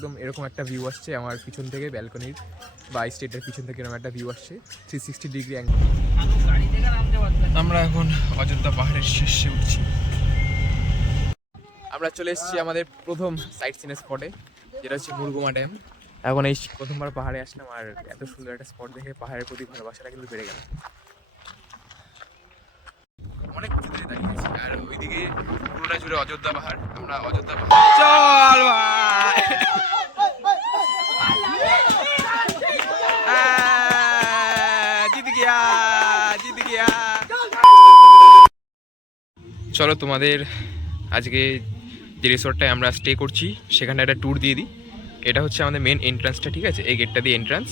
একদম এরকম একটা ভিউ আসছে আমার পিছন থেকে ব্যালকনির বা স্টেটের পিছন থেকে এরকম একটা ভিউ আসছে 360 ডিগ্রি অ্যাঙ্গেল। আমরা এখন অযোধ্যা পাহাড়ের শীর্ষে উঠছি। আমরা চলে এসেছি আমাদের প্রথম সাইট সিন স্পটে, যেটা হচ্ছে মুরগুমা ড্যাম। এখন এই প্রথমবার পাহাড়ে আসলাম আর এত সুন্দর একটা স্পট দেখে পাহাড়ের প্রতি ভালোবাসাটা কিন্তু বেড়ে গেল। অনেক কিছু ধরে দাঁড়িয়ে আছি আর ওইদিকে পুরোটা জুড়ে অযোধ্যা পাহাড়। আমরা অযোধ্যা পাহাড় চল ভাই জিত গিয়া জিত গিয়া। চলো তোমাদের আজকে যে রিসোর্টটায় আমরা স্টে করছি সেখানটা একটা ট্যুর দিয়ে দিই। এটা হচ্ছে আমাদের মেন এন্ট্রান্সটা, ঠিক আছে? এই গেটটা দিয়ে এন্ট্রান্স,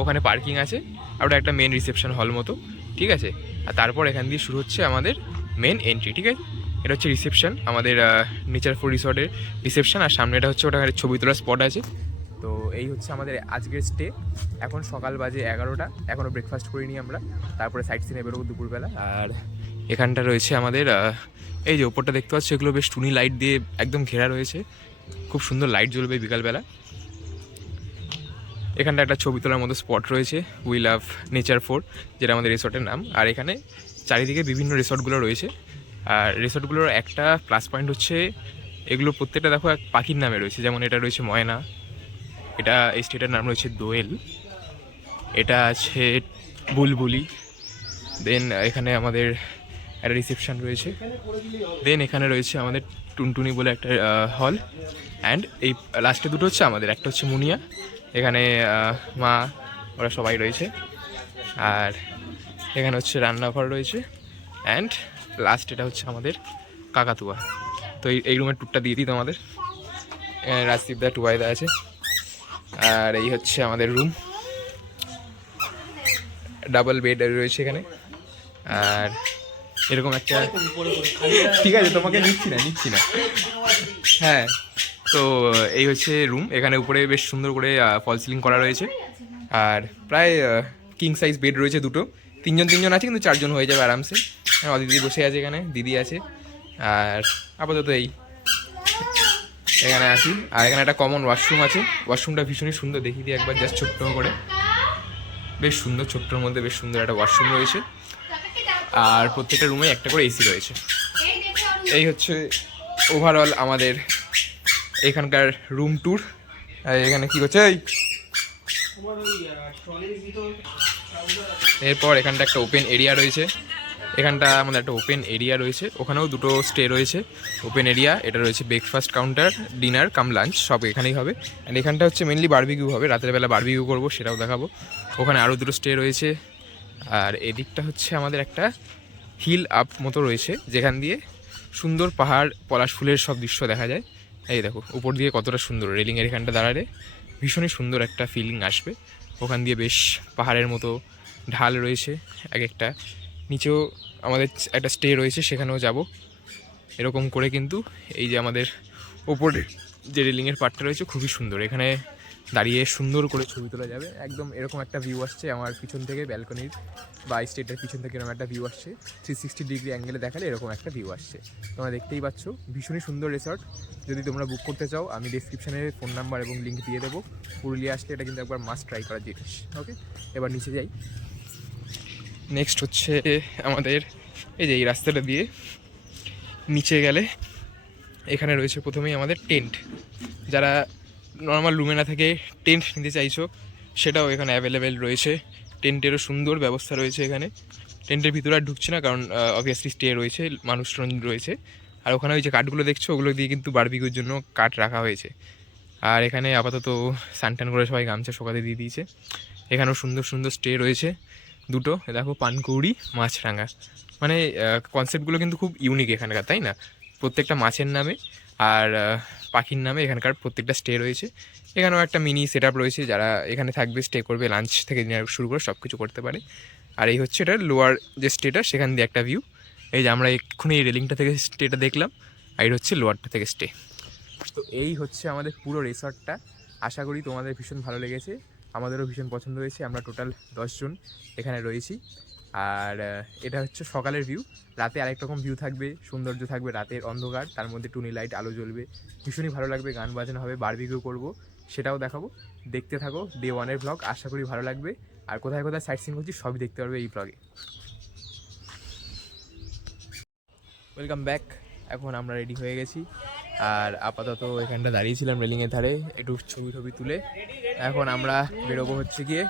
ওখানে পার্কিং আছে আর ওটা একটা মেন রিসেপশন হল মতো, ঠিক আছে? আর তারপর এখান দিয়ে শুরু হচ্ছে আমাদের মেন এন্ট্রি, ঠিক আছে? এটা হচ্ছে রিসেপশন, আমাদের নেচার ফুড রিসর্টের রিসেপশন। আর সামনে এটা হচ্ছে ওটা ছবি তোলার স্পট আছে। তো এই হচ্ছে আমাদের আজকের স্টে। এখন সকাল বাজে 11টা, এখনও ব্রেকফাস্ট করিনি আমরা, তারপরে সাইট সিনে বেরোবো দুপুরবেলা। আর এখানটা রয়েছে আমাদের এই যে ওপরটা দেখতে পাচ্ছ, এগুলো বেশ টুনি লাইট দিয়ে একদম ঘেরা রয়েছে, খুব সুন্দর লাইট জ্বলবে বিকালবেলা। এখানটা একটা ছবি তোলার মতো স্পট রয়েছে, উই লাভ নেচার ফোর্ট, যেটা আমাদের রিসর্টের নাম। আর এখানে চারিদিকে বিভিন্ন রিসর্টগুলো রয়েছে। আর রিসর্টগুলোর একটা প্লাস পয়েন্ট হচ্ছে এগুলো প্রত্যেকটা দেখো এক পাখির নামে রয়েছে। যেমন এটা রয়েছে ময়না, এটা এই স্টেটের নাম রয়েছে দোয়েল, এটা আছে বুলবুলি। দেন এখানে আমাদের একটা রিসেপশন রয়েছে। দেন এখানে রয়েছে আমাদের টুনটুনি বলে একটা হল। অ্যান্ড এই লাস্টে দুটো হচ্ছে আমাদের, একটা হচ্ছে মুনিয়া, এখানে মা ওরা সবাই রয়েছে। আর এখানে হচ্ছে রান্নাঘর রয়েছে। অ্যান্ড লাস্ট এটা হচ্ছে আমাদের কাকাতুয়া। তো এই রুমের ট্যুরটা দিয়ে দিই তোমাদের। এখানে রাজদীপদা টুবাইদা আছে। আর এই হচ্ছে আমাদের রুম, ডাবল বেড রয়েছে এখানে। আর এরকম একটা, ঠিক আছে তোমাকে নিচ্ছি না হ্যাঁ। তো এই হচ্ছে রুম, এখানে উপরে বেশ সুন্দর করে ফল সিলিং করা রয়েছে। আর প্রায় কিং সাইজ বেড রয়েছে দুটো, তিনজন আছে, কিন্তু 4 জন হয়ে যাবে আরামসে। অদিতি বসে আছে এখানে, দিদি আছে। আর আপাতত এই এখানে আছি। আর এখানে একটা কমন ওয়াশরুম আছে, ওয়াশরুমটা ভীষণই সুন্দর, দেখিয়ে দিই একবার জাস্ট ছোট্ট করে, বেশ সুন্দর, ছোট্টর মধ্যে বেশ সুন্দর একটা ওয়াশরুম রয়েছে। আর প্রত্যেকটা রুমে একটা করে এসি রয়েছে। এই হচ্ছে ওভারঅল আমাদের এখানকার রুম ট্যুর। এখানে কি হচ্ছে এরপর এখানটা একটা ওপেন এরিয়া রয়েছে, এখানটা আমাদের একটা ওপেন এরিয়া রয়েছে, ওখানেও দুটো স্টে রয়েছে ওপেন এরিয়া। এটা রয়েছে ব্রেকফাস্ট কাউন্টার, ডিনার কাম লাঞ্চ সব এখানেই হবে। অ্যান্ড এখানটা হচ্ছে মেনলি বারবিকিউ হবে, রাতের বেলা বারবিকিউ করবো, সেটাও দেখাবো। ওখানে আরও দুটো স্টে রয়েছে। আর এদিকটা হচ্ছে আমাদের একটা হিল আপ মতো রয়েছে, যেখান দিয়ে সুন্দর পাহাড়, পলাশ ফুলের সব দৃশ্য দেখা যায়। এই দেখো উপর দিয়ে কতটা সুন্দর, রেলিংয়ের এখানটা দাঁড়ালে ভীষণই সুন্দর একটা ফিলিং আসবে। ওখান দিয়ে বেশ পাহাড়ের মতো ঢাল রয়েছে এক একটা, নিচেও আমাদের একটা স্টে রয়েছে, সেখানেও যাব। এরকম করে কিন্তু এই যে আমাদের ওপরে যে রেলিংয়ের পার্টটা রয়েছে খুবই সুন্দর, এখানে দাঁড়িয়ে সুন্দর করে ছবি তোলা যাবে। একদম এরকম একটা ভিউ আসছে আমার পিছন থেকে ব্যালকনির বা স্টেটের পিছন থেকে এরকম একটা ভিউ আসছে, 360 ডিগ্রি অ্যাঙ্গেলে দেখালে এরকম একটা ভিউ আসছে। তোমরা দেখতেই পাচ্ছ, ভীষণই সুন্দর রিসর্ট। যদি তোমরা বুক করতে চাও আমি ডেসক্রিপশানে ফোন নাম্বার এবং লিঙ্ক দিয়ে দেবো। পুরুলিয়া আসলে এটা কিন্তু একবার মাস্ট ট্রাই করার জিনিস। ওকে, এবার নিচে যাই। নেক্সট হচ্ছে আমাদের এই যে এই রাস্তাটা দিয়ে নিচে গেলে এখানে রয়েছে প্রথমেই আমাদের টেন্ট। যারা নর্মাল রুমে না থেকে টেন্ট নিতে চাইছো সেটাও এখানে অ্যাভেলেবেল রয়েছে। টেন্টেরও সুন্দর ব্যবস্থা রয়েছে এখানে। টেন্টের ভিতরে আর ঢুকছে না, কারণ অবভিয়াসলি স্টে রয়েছে, মানুষজন রয়েছে। আর ওখানে ওই যে কাঠগুলো দেখছো, ওগুলো দিয়ে কিন্তু বারবিকিউর জন্য কাঠ রাখা হয়েছে। আর এখানে আপাতত সানটান করে সবাই গামছা শোকাতে দিয়ে দিয়েছে। এখানেও সুন্দর সুন্দর স্টে রয়েছে দুটো, দেখো পানকৌড়ি, মাছরাঙা, মানে কনসেপ্টগুলো কিন্তু খুব ইউনিক এখানকার, তাই না? প্রত্যেকটা মাছের নামে আর পাখির নামে এখানকার প্রত্যেকটা স্টে রয়েছে। এখানেও একটা মিনি সেট আপ রয়েছে, যারা এখানে থাকবে, স্টে করবে, লাঞ্চ থেকে ডিনার শুরু করে সব কিছু করতে পারে। আর এই হচ্ছে এটার লোয়ার যে স্টেটা, সেখান দিয়ে একটা ভিউ। এই যে আমরা এক্ষুনি এই রেলিংটা থেকে স্টেটা দেখলাম, আর এটা হচ্ছে লোয়ারটা থেকে স্টে। তো এই হচ্ছে আমাদের পুরো রিসর্টটা। আশা করি তোমাদের ভীষণ ভালো লেগেছে, আমাদেরও ভীষণ পছন্দ হয়েছে। আমরা টোটাল 10 জন এখানে রয়েছি। আর এটা হচ্ছে সকালের ভিউ। রাতে আরেক রকম ভিউ থাকবে, সৌন্দর্য থাকবে, রাতের অন্ধকার, তার মধ্যে টুনি লাইট আলো জ্বলবে, ভীষণই ভালো লাগবে, গান বাজনা হবে, বারবিকিউ করবো, সেটাও দেখাবো। দেখতে থাকো ডে 1-এর ব্লগ, আশা করি ভালো লাগবে। আর কোথায় কোথায় সাইট সিন করছি সবই দেখতে পারবে এই ব্লগে। Welcome back. এখন আমরা রেডি হয়ে গেছি, আর আপাতত এখানটা দাঁড়িয়েছিলাম রেলিংয়ের ধারে একটু ছবি টবি তুলে। এখন আমরা বেরোবো হচ্ছে গিয়ে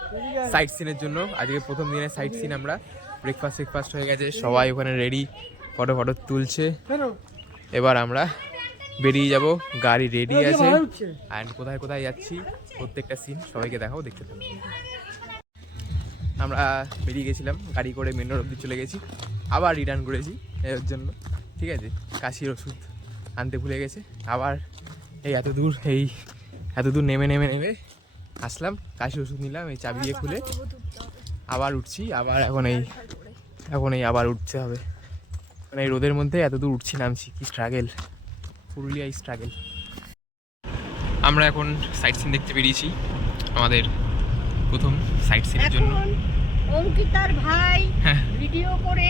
সাইট সিনের জন্য। আজকে প্রথম দিনের সাইট সিন। আমরা ব্রেকফাস্ট হয়ে গেছে, সবাই ওখানে রেডি, ফটো তুলছে। এবার আমরা বেরিয়ে যাব, গাড়ি রেডি আছে। অ্যান্ড কোথায় কোথায় যাচ্ছি প্রত্যেকটা সিন সবাইকে দেখাবো, দেখতে থাকবো। আমরা বেরিয়ে গেছিলাম গাড়ি করে, মেন রোড অব্দি চলে গেছি, আবার রিটার্ন করেছি এর জন্য। ঠিক আছে, কাশির ওষুধ আনতে ভুলে গেছে। আবার এই এত দূর নেমে আসলাম, কাশির ওষুধ নিলাম, এই চাবি দিয়ে খুলে আবার উঠছি। আবার এখন আবার উঠতে হবে, মানে এই রোদের মধ্যে এত দূর উঠছি নামছি, কি স্ট্রাগেল, পুরুলিয়ায় স্ট্রাগেল। আমরা এখন সাইট সিন দেখতে বেরিয়েছি, আমাদের প্রথম সাইট সিনের জন্য। অঙ্কিতার ভাই ভিডিও করে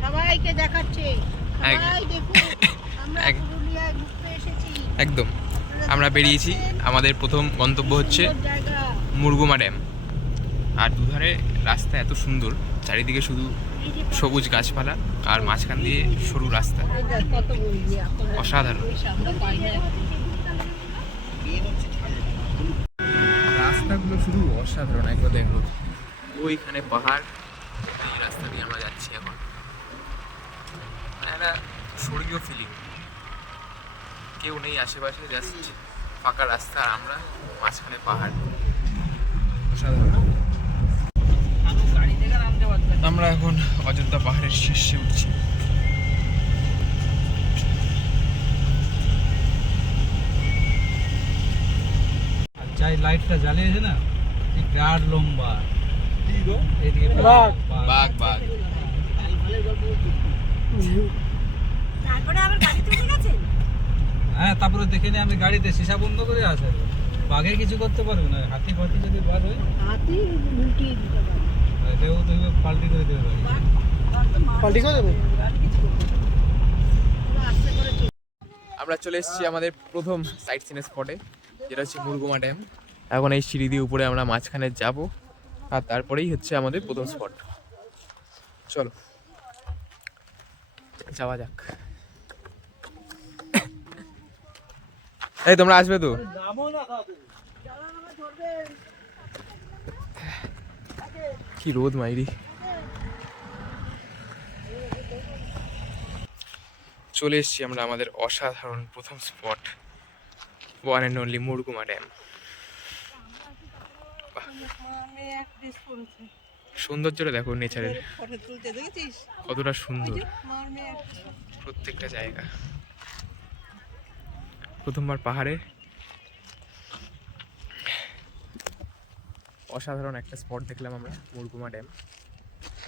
সবাইকে দেখাচ্ছে, সবাই দেখুন আমরা পুরুলিয়ায় ঘুরতে এসেছি। একদম আমরা বেরিয়েছি, আমাদের প্রথম গন্তব্য হচ্ছে মুরগুমা ড্যাম। আর দুধারে রাস্তা এত সুন্দর, চারিদিকে শুধু সবুজ গাছপালা আর মাঝখান দিয়ে সরু রাস্তা, অসাধারণ। রাস্তাগুলো শুধু অসাধারণ, একবার দেখো ওইখানে পাহাড়, এই রাস্তা দিয়ে আমরা যাচ্ছি এখন। একটা স্বর্গীয় ফিলিং, কেউ নেই আশেপাশে, জাস্ট ফাঁকা রাস্তা আর আমরা মাঝখানে পাহাড়, অসাধারণ। আমরা এখন অযোধ্যা পাহাড়ের শীর্ষে উঠছি। যাই লাইটটা জ্বালিয়েছে না, এই গাঢ় লম্বা এইদিকে বাঘ। তারপরে আবার গাড়িতে উঠে গেছেন? হ্যাঁ, তারপরে দেখে নি আমি গাড়িতে সীসা বন্ধ করে আছে, বাঘে কিছু করতে পারবে না। হাতি ফাতি যদি বার হয়, হাতি উল্টিয়ে দিতে পারে, এটাও তো পাল্টি করে দেবে গাড়ি, পাল্টি করে দেবে গাড়ি, কিছু করবে না, পুরো আস্তে করে চলে। আমরা চলে এসেছি আমাদের প্রথম সাইট সিনের স্পটে, যেটা হচ্ছে মুরগুমা ড্যাম। এখন এই সিঁড়ি দিয়ে উপরে আমরা মাঝখানে যাব, আর তারপরেই হচ্ছে আমাদের প্রথম স্পট। চলো যাওয়া যাক। এই তোমরা আসবে তো? কি রোদ মাইরি। চলে এসেছি আমরা আমাদের অসাধারণ প্রথম spot, one and only Murguma dam. সৌন্দর্যটা দেখো নেচারের, কতটা সুন্দর প্রত্যেকটা জায়গা। প্রথমবার পাহাড়ে, অসাধারণ একটা স্পট দেখলাম আমরা, মুরগুমা ড্যাম।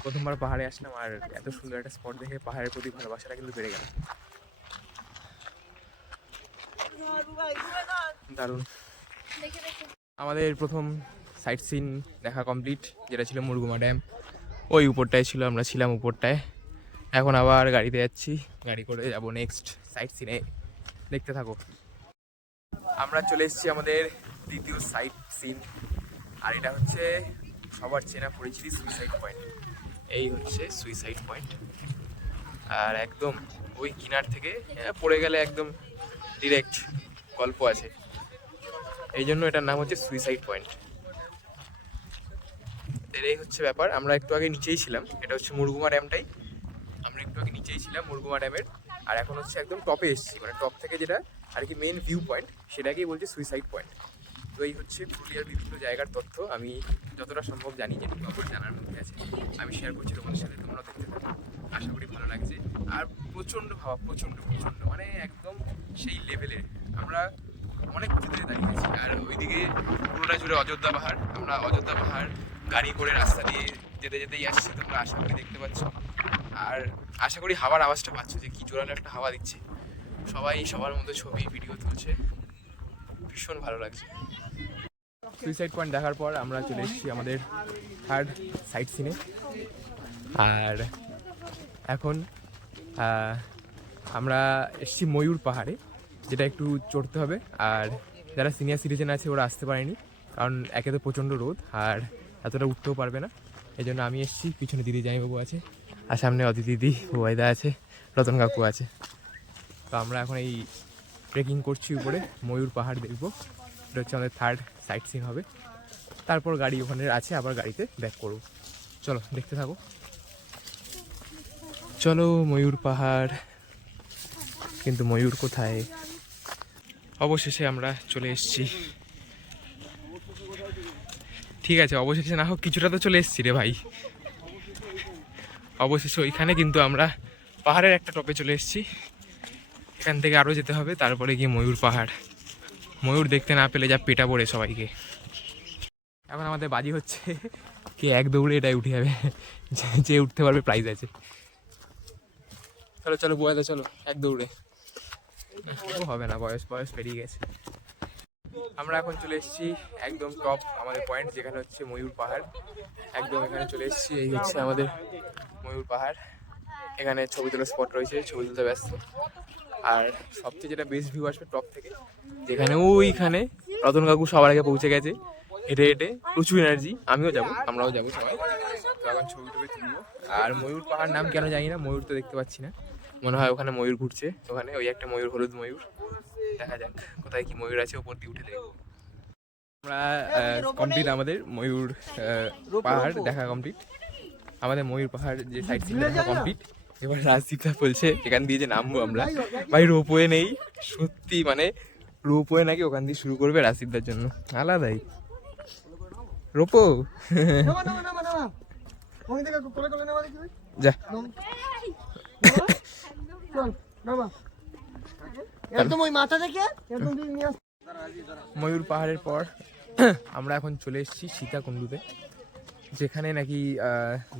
প্রথমবার পাহাড়ে আসলাম, আর এত সুন্দর একটা স্পট দেখে পাহাড়ের প্রতি ভালোবাসাটা কিন্তু বেড়ে গেল। দারুণ। আমাদের প্রথম সাইট সিন দেখা কমপ্লিট, যেটা ছিল মুরগুমা ড্যাম। ওই উপরটায় ছিল, আমরা ছিলাম উপরটায়। এখন আবার গাড়িতে যাচ্ছি, গাড়ি করে যাব নেক্সট সাইট সিনে, দেখতে থাকো। আমরা চলে এসেছি আমাদের দ্বিতীয় সাইট সিন, আর এটা হচ্ছে সবার চেনা পরিচিতি সুইসাইড পয়েন্ট। এই হচ্ছে সুইসাইড পয়েন্ট, আর একদম ওই কিনার থেকে পড়ে গেলে একদম ডিরেক্ট গল্প আছে, এই জন্য এটার নাম হচ্ছে সুইসাইড পয়েন্ট। এই হচ্ছে ব্যাপার। আমরা একটু আগে নিচেই ছিলাম, এটা হচ্ছে মুরগুমা ড্যামটাই, আমরা একটু আগে নিচেই ছিলাম মুরগুমা ড্যামের। আর এখন হচ্ছে একদম টপে এসেছি, মানে টপ থেকে যেটা আর কি মেন ভিউ পয়েন্ট, সেটাকেই বলছে সুইসাইড পয়েন্ট। তো এই হচ্ছে পুরুলিয়ার বিভিন্ন জায়গার তথ্য, আমি যতটা সম্ভব জানি, যেটুকু আমার জানার মধ্যে আছে আমি শেয়ার করছি তোমাদের সাথে, তোমরা দেখতে থাকো, আশা করি ভালো লাগছে। আর প্রচণ্ড ভাবা, প্রচণ্ড মানে একদম সেই লেভেলের। আমরা অনেক উঁচু থেকে দাঁড়িয়ে আছি, আর ওইদিকে পুরোটা জুড়ে অযোধ্যা পাহাড়। আমরা অযোধ্যা পাহাড় গাড়ি করে রাস্তা দিয়ে যেতেই আসছি, তোমরা আশা করি দেখতে পাচ্ছ। আর আশা করি হাওয়ার আওয়াজটা পাচ্ছ, যে কি জোরালো একটা হাওয়া দিচ্ছে। সবাই সবার মতো ছবি ভিডিও তুলছে, ভীষণ ভালো লাগছে। সুইসাইড পয়েন্ট দেখার পর আমরা চলে এসেছি আমাদের থার্ড সাইট সিনে, আর এখন আমরা এসেছি ময়ূর পাহাড়ে, যেটা একটু চড়তে হবে। আর যারা সিনিয়র সিটিজেন আছে ওরা আসতে পারেনি, কারণ একে তো প্রচণ্ড রোদ আর এতটা উঠতেও পারবে না। এই জন্য আমি এসেছি, পিছনে দিদি জামাইবাবু আছে আর সামনে অদিতি দিদি, ওয়াইদা আছে, রতন কাকু আছে। তো আমরা এখন এই ট্রেকিং করছি উপরে, ময়ূর পাহাড় দেখবো। এটা হচ্ছে আমাদের থার্ড সাইট সিন হবে। তারপর গাড়ি ওখানে আছে, আবার গাড়িতে ব্যাক করবো। চলো দেখতে থাকো। চলো ময়ূর পাহাড়, কিন্তু ময়ূর কোথায়? অবশেষে আমরা চলে এসেছি। ঠিক আছে, অবশেষে না হোক কিছুটা তো চলে এসেছি রে ভাই। অবশেষে ওইখানে কিন্তু আমরা পাহাড়ের একটা টপে চলে এসেছি। এখান থেকে আরও যেতে হবে, তারপরে গিয়ে ময়ূর পাহাড়। ময়ূর দেখতে না পেলে যা পেটা পড়ে সবাইকে। এখন আমাদের বাজি হচ্ছে কি এক দৌড়ে এটাই উঠে যাবে, যে উঠতে পারবে প্রাইজ আছে। চলো চলো বুয়াদা, চলো এক দৌড়ে। হবে না, বয়স পেরিয়ে গেছে। আমরা এখন চলে এসেছি একদম টপ আমাদের পয়েন্ট, যেখানে হচ্ছে ময়ূর পাহাড়। একদম এখানে চলে এসেছি, এই হচ্ছে আমাদের ময়ূর পাহাড়। এখানে ছবি তোলার স্পট রয়েছে, ছবি তুলতে ব্যস্ত। আর সবচেয়ে যেটা বেস্ট ভিউ আসবে টপ থেকে, যেখানে ওইখানে রতন কাকু সবার আগে পৌঁছে গেছে হেঁটে হেঁটে, প্রচুর এনার্জি। আমিও যাবো, আমরাও যাবো সবাই। তো এখন ছবি টবি তুলবো। আর ময়ূর পাহাড় নাম কেন জানি না, ময়ূর তো দেখতে পাচ্ছি না, মনে হয় ওখানে ময়ূর ঘুরছে। ওখানে ওই একটা ময়ূর, হলুদ ময়ূর। দেখা যাক কোথায় কি ময়ূর আছে, ওপর দিয়ে উঠে দেখবো। আমরা কমপ্লিট আমাদের ময়ূর পাহাড় দেখা কমপ্লিট। আমাদের ময়ূর পাহাড় যে সাইড সিন দেখা কমপ্লিট। এবার রাজদীপটা বলছে এখান দিয়ে যে নামবো আমরা, ভাই রোপওয়ে নেই সত্যি, মানে রোপওয়ে নাকি ওখান দিয়ে শুরু করবে রাজদীপদার জন্য আলাদাই রোপো। যা ময়ূর পাহাড়ের পর আমরা এখন চলে এসেছি সীতাকুণ্ডুতে, যেখানে নাকি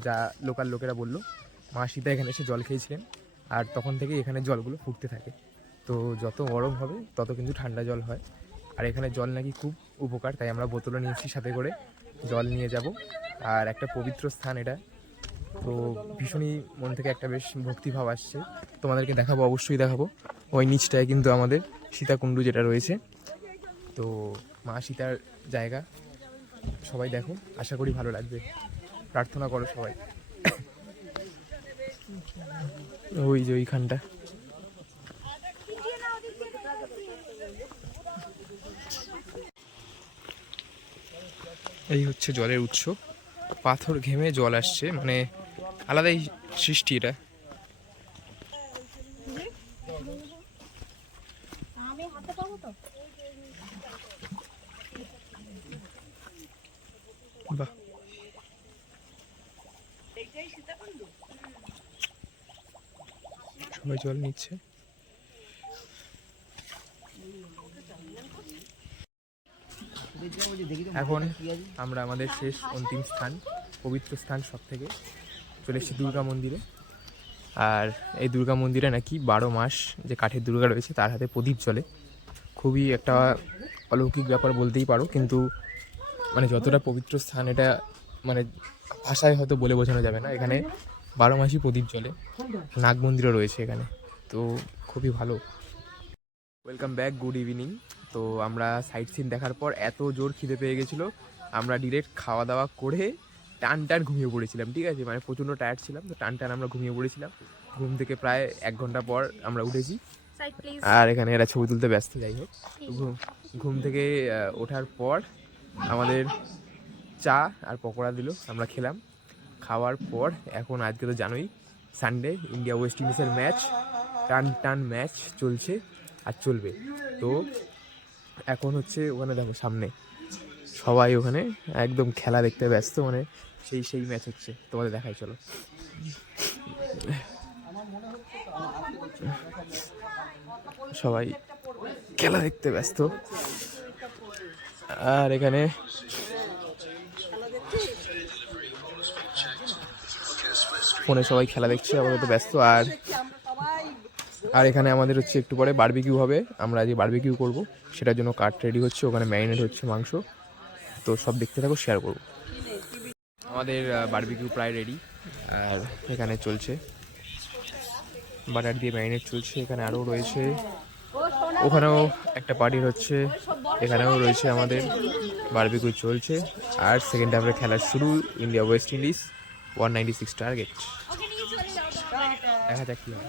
যা লোকাল লোকেরা বললো মা সীতা এখানে এসে জল খেয়েছিলেন, আর তখন থেকেই এখানে জলগুলো ফুটতে থাকে। তো যত গরম হবে তত কিন্তু ঠান্ডা জল হয়, আর এখানে জল নাকি খুব উপকার, তাই আমরা বোতলও নিয়েছি সাথে করে, জল নিয়ে যাব। আর একটা পবিত্র স্থান এটা, তো ভীষণই মন থেকে একটা বেশ ভক্তিভাব আসছে। তোমাদেরকে দেখাবো, অবশ্যই দেখাবো। ওই নিচটায় কিন্তু আমাদের সীতাকুণ্ডু যেটা রয়েছে, তো মা সীতার জায়গা। সবাই দেখো, আশা করি ভালো লাগবে, প্রার্থনা করো সবাই। ওই যে ওইখানটা এই হচ্ছে জলের উৎস, পাথর ঘেমে জল আসছে, মানে আলাদাই সৃষ্টি এটা। বাহ, সবাই জল নিচ্ছে। এখন আমরা আমাদের শেষ অন্তিম স্থান, পবিত্র স্থান সব থেকে, চলে এসেছি দুর্গা মন্দিরে। আর এই দুর্গা মন্দিরে নাকি 12 মাস যে কাঠের দুর্গা রয়েছে তার হাতে প্রদীপ জ্বলে। খুবই একটা অলৌকিক ব্যাপার বলতেই পারো, কিন্তু মানে যতটা পবিত্র স্থান এটা মানে ভাষায় হয়তো বলে বোঝানো যাবে না। এখানে 12 মাসই প্রদীপ জ্বলে, নাগ মন্দিরও রয়েছে এখানে, তো খুবই ভালো। Welcome back, good evening. তো আমরা সাইট সিন দেখার পর এত জোর খিদে পেয়ে গেছিলো, আমরা ডিরেক্ট খাওয়া দাওয়া করে টান ঘুমিয়ে পড়েছিলাম। ঠিক আছে, মানে প্রচণ্ড টায়ার্ড ছিলাম, তো টান আমরা ঘুমিয়ে পড়েছিলাম। ঘুম থেকে প্রায় 1 ঘন্টা পর আমরা উঠেছি, আর এখানে এরা ছবি তুলতে ব্যস্ত। যাই হোক, ঘুম থেকে ওঠার পর আমাদের চা আর পকোড়া দিল, আমরা খেলাম। খাওয়ার পর এখন আজকে তো জানোই সানডে, ইন্ডিয়া ওয়েস্ট ইন্ডিজের ম্যাচ, টান ম্যাচ চলছে আর চলবে। তো এখন হচ্ছে ওখানে দেখো সামনে সবাই ওখানে একদম খেলা দেখতে ব্যস্ত, মানে সেই ম্যাচ হচ্ছে, তোমাদের দেখাই চলো। সবাই খেলা দেখতে ব্যস্ত, আর এখানে ফোনে সবাই খেলা দেখছে, আপাতত ব্যস্ত। আর এখানে আমাদের হচ্ছে একটু পরে বারবিকিউ হবে, আমরা আজকে বারবিকিউ করব, সেটার জন্য কাট রেডি হচ্ছে, ওখানে ম্যারিনেট হচ্ছে মাংস। তো সব দেখতে থাকো, শেয়ার করব। আমাদের বারবিকিউ প্রায় রেডি, আর এখানে চলছে বাটার দিয়ে ম্যারিনেট চলছে। এখানে আরও রয়েছে ওখানেও একটা পার্টি হচ্ছে, এখানেও রয়েছে আমাদের বারবিকিউ চলছে। আর সেকেন্ড হাফের খেলা শুরু, ইন্ডিয়া ওয়েস্ট ইন্ডিজ 196 টার্গেট। দেখা যাক কি হয়।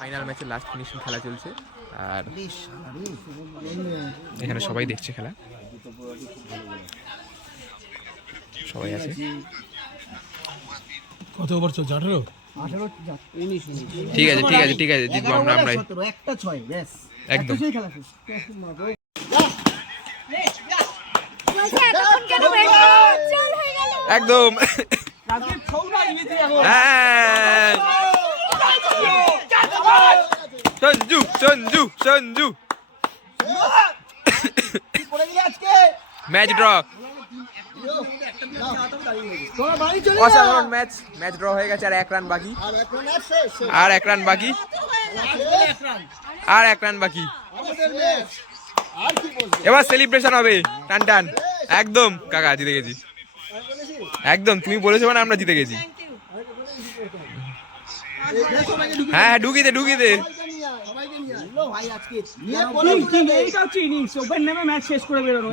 ফাইনাল ম্যাচের লাস্ট ফিনিশিং খেলা চলছে আর এখানে সবাই দেখছে খেলা, সবাই আছে। কত ওভার চলছে? 18 ঠিক আছে ঠিক আছে ঠিক আছে, জিতবো আমরা আমরাই একটা 6 ব্যাস একদম। খেলা শেষ। একদম হ্যাঁ। সঞ্জু সঞ্জু সঞ্জু ম্যাচ ড্র, অসাধারণ ম্যাচ, ম্যাচ ড্র হয়ে গেছে। আর 1 রান বাকি, আর 1 রান বাকি, আর 1 রান বাকি। এবার সেলিব্রেশন হবে টান টান। একদম কাকা জিতে গেছি, একদম তুমি বলেছো মানে আমরা জিতে গেছি। হ্যাঁ হ্যাঁ ঢুকিয়ে দে ঢুকিয়ে দে। ম্যাচ শেষ করে বেরোনো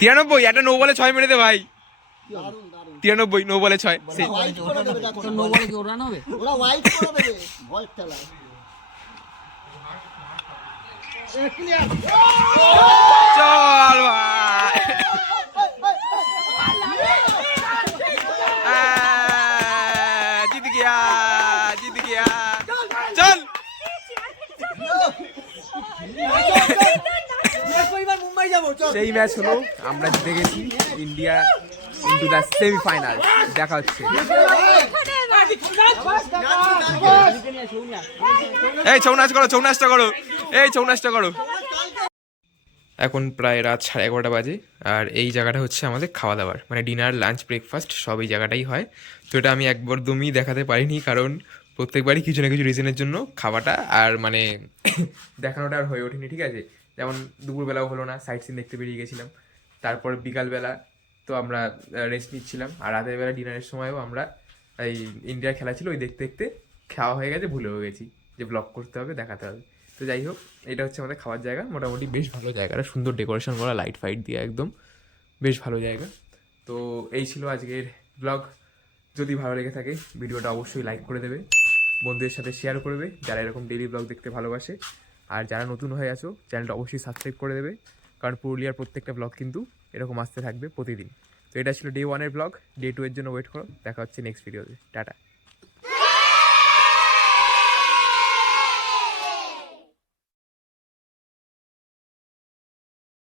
93, একটা 9 বলে 6 মেরে দে ভাই। 93 9 বলে 6। চল ভাই, জিত গিয়া জিত গিয়া, চল। সেই ম্যাচ হলো, আমরা জিতে গেছি। India into the semifinal. দেখা হচ্ছে। এই ছৌ নাচ করো, ছৌ নাচটা করো, এই ছৌ নাচটা করো। এখন প্রায় রাত 11:30 বাজে আর এই জায়গাটা হচ্ছে আমাদের খাওয়া দাওয়ার, মানে ডিনার লাঞ্চ ব্রেকফাস্ট সব এই জায়গাটাই হয়। তো এটা আমি একদমই দেখাতে পারিনি, কারণ প্রত্যেকবারই কিছু না কিছু রিজনের জন্য খাওয়াটা আর মানে দেখানোটা আর হয়ে ওঠেনি, ঠিক আছে। যেমন দুপুরবেলাও হলো না, সাইট সিন দেখতে বেরিয়ে গেছিলাম। তারপর বিকালবেলা তো আমরা রেস্ট নিচ্ছিলাম, আর রাতের বেলা ডিনারের সময়ও আমরা এই ইন্ডিয়ার খেলা ছিল, ওই দেখতে দেখতে খাওয়া হয়ে গেছে, ভুলেও গেছি যে ব্লগ করতে হবে, দেখাতে হবে। তো যাই হোক, এটা হচ্ছে আমাদের খাওয়ার জায়গা। মোটামুটি বেশ ভালো জায়গাটা, সুন্দর ডেকোরেশন করা, লাইট ফাইট দিয়ে একদম বেশ ভালো জায়গা। তো এই ছিল আজকের ব্লগ। যদি ভালো লেগে থাকে ভিডিওটা অবশ্যই লাইক করে দেবে, বন্ধুদের সাথে শেয়ার করবে যারা এরকম ডেইলি ব্লগ দেখতে ভালোবাসে। আর যারা নতুন হয়ে আছো চ্যানেলটা অবশ্যই সাবস্ক্রাইব করে দেবে, কারণ পুরুলিয়ার প্রত্যেকটা ব্লগ কিন্তু এরকম আসতে থাকবে প্রতিদিন। তো এটা ছিল ডে 1 এর ব্লগ। ডে 2 এর জন্য ওয়েট করো। দেখা হচ্ছে নেক্সট ভিডিওতে। টাটা।